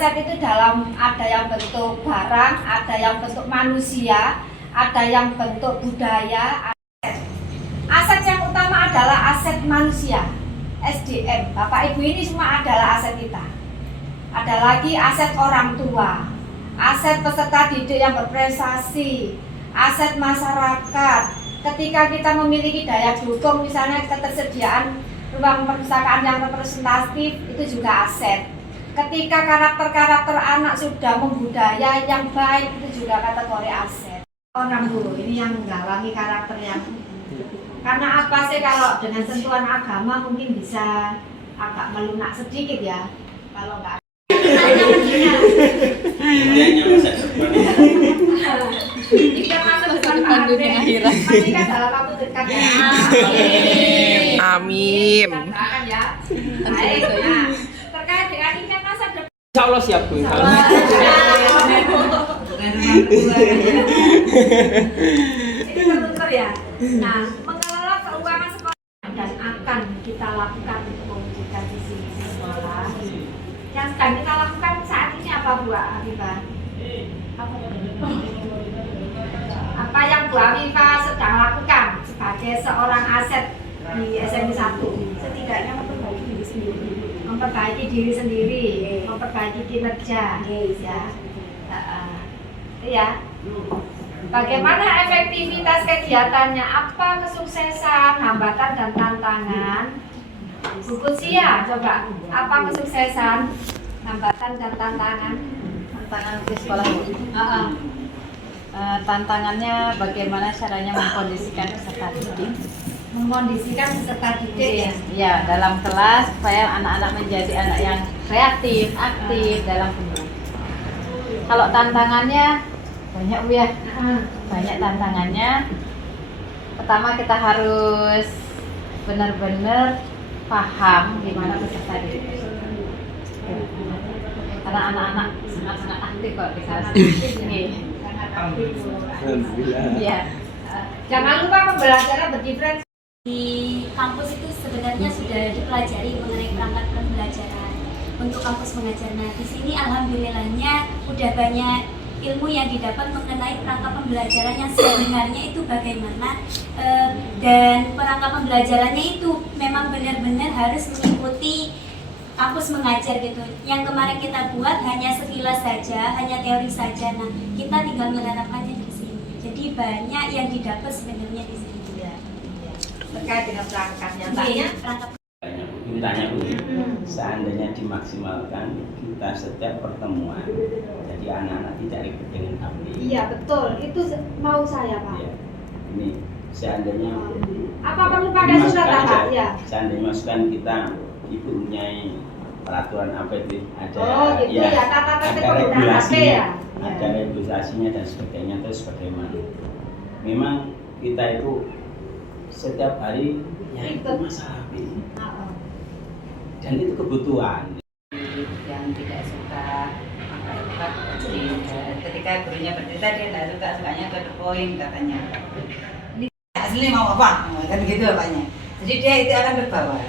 Aset itu ada yang bentuk barang, ada yang bentuk manusia, ada yang bentuk budaya. Aset yang utama adalah aset manusia, SDM. Bapak Ibu ini semua adalah aset kita. Ada lagi aset orang tua, aset peserta didik yang berprestasi, aset masyarakat. Ketika kita memiliki daya dukung, misalnya ketersediaan ruang perpustakaan yang representatif, itu juga aset. Ketika karakter-karakter anak sudah membudaya yang baik, itu juga kategori aset. Orang dulu ini yang menggalangi karakter yang, karena apa sih, kalau dengan sentuhan agama mungkin bisa agak melunak sedikit ya, kalau enggak jika masa depan Pak Andre pasti kan dalam waktu dekat ya. Amin. Ya. Baik, nah, terkait dengan ini kan masa depan, Insya Allah siap Bu. ini betul ya. Nah, mengelola keuangan sekolah dan akan kita lakukan untuk mewujudkan visi misi sekolah. Yang sedang kita lakukan saat ini apa Bu Afifah? Apa yang Bu Afifah sedang lakukan sebagai seorang aset di SMI 1? Setidaknya memperbaiki diri sendiri, memperbaiki kinerja, ya. Ya. Bagaimana efektivitas kegiatannya? Apa kesuksesan, hambatan dan tantangan? Bu Kutsia, coba apa kesuksesan, hambatan dan tantangan? Tantangan di sekolah ini. Tantangannya bagaimana caranya mengkondisikan peserta didik. Mengkondisikan peserta didik ya. Ya, dalam kelas supaya anak-anak menjadi anak yang kreatif, aktif dalam belajar. Kalau tantangannya banyak Bu ya. Banyak tantangannya. Pertama kita harus benar-benar paham gimana peserta didik. Karena anak-anak sangat-sangat aktif kok di kelas ini. Iya. Jangan lupa pembelajaran berdiferensiasi. Di kampus itu sebenarnya sudah dipelajari mengenai perangkat pembelajaran untuk kampus mengajar. Nah, di sini alhamdulillahnya udah banyak ilmu yang didapat mengenai perangkat pembelajaran yang sebenarnya itu bagaimana, dan perangkat pembelajarannya itu memang benar-benar harus mengikuti kampus mengajar gitu. Yang kemarin kita buat hanya sekilas saja, hanya teori saja. Nah, kita tinggal menerapkannya di sini. Jadi banyak yang didapat sebenarnya di sini. Terkait dengan perangkat nyatanya. Ini tanya Bu, seandainya dimaksimalkan kita setiap pertemuan, jadi anak-anak tidak ribut dengan api. Iya betul, itu mau saya Pak. Ya, ini seandainya Apa perlu pakai surat Pak? Ya. Seandainya masukan kita ibu punya peraturan apa itu ada, Oh gitu ya, tata tertib ada penggunaan HP regulasinya, ya. ada regulasinya dan sebagainya, terus bagaimana? Memang kita itu setiap hari ya itu masalah HP. Dan itu kebutuhan. Yang tidak suka ketika gurunya bercerita dia tidak suka, sukanya ke the point katanya. Ini asli mau apa? Kan gitu bapaknya. Jadi dia itu akan terbawa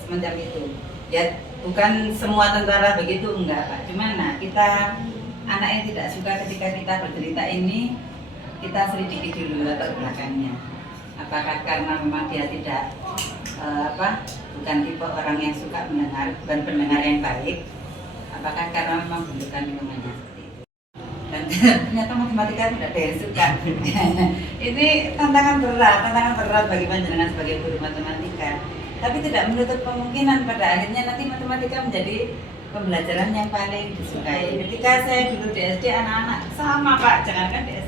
semacam itu. Ya bukan semua tentara begitu, enggak Pak. Cuman nah kita anak yang tidak suka ketika kita bercerita ini, kita selidiki dulu latar belakangnya. Apakah karena memang dia tidak bukan tipe orang yang suka mendengar, bukan pendengar yang baik? Apakah karena memang bentukan lingkungannya seperti itu? Dan ternyata matematika tidak ada yang suka. Ini tantangan berat bagi panjenengan sebagai guru matematika. Tapi tidak menutup kemungkinan pada akhirnya nanti matematika menjadi pembelajaran yang paling disukai. Ketika saya dulu di SD, anak-anak sama Pak, jangankan di SD.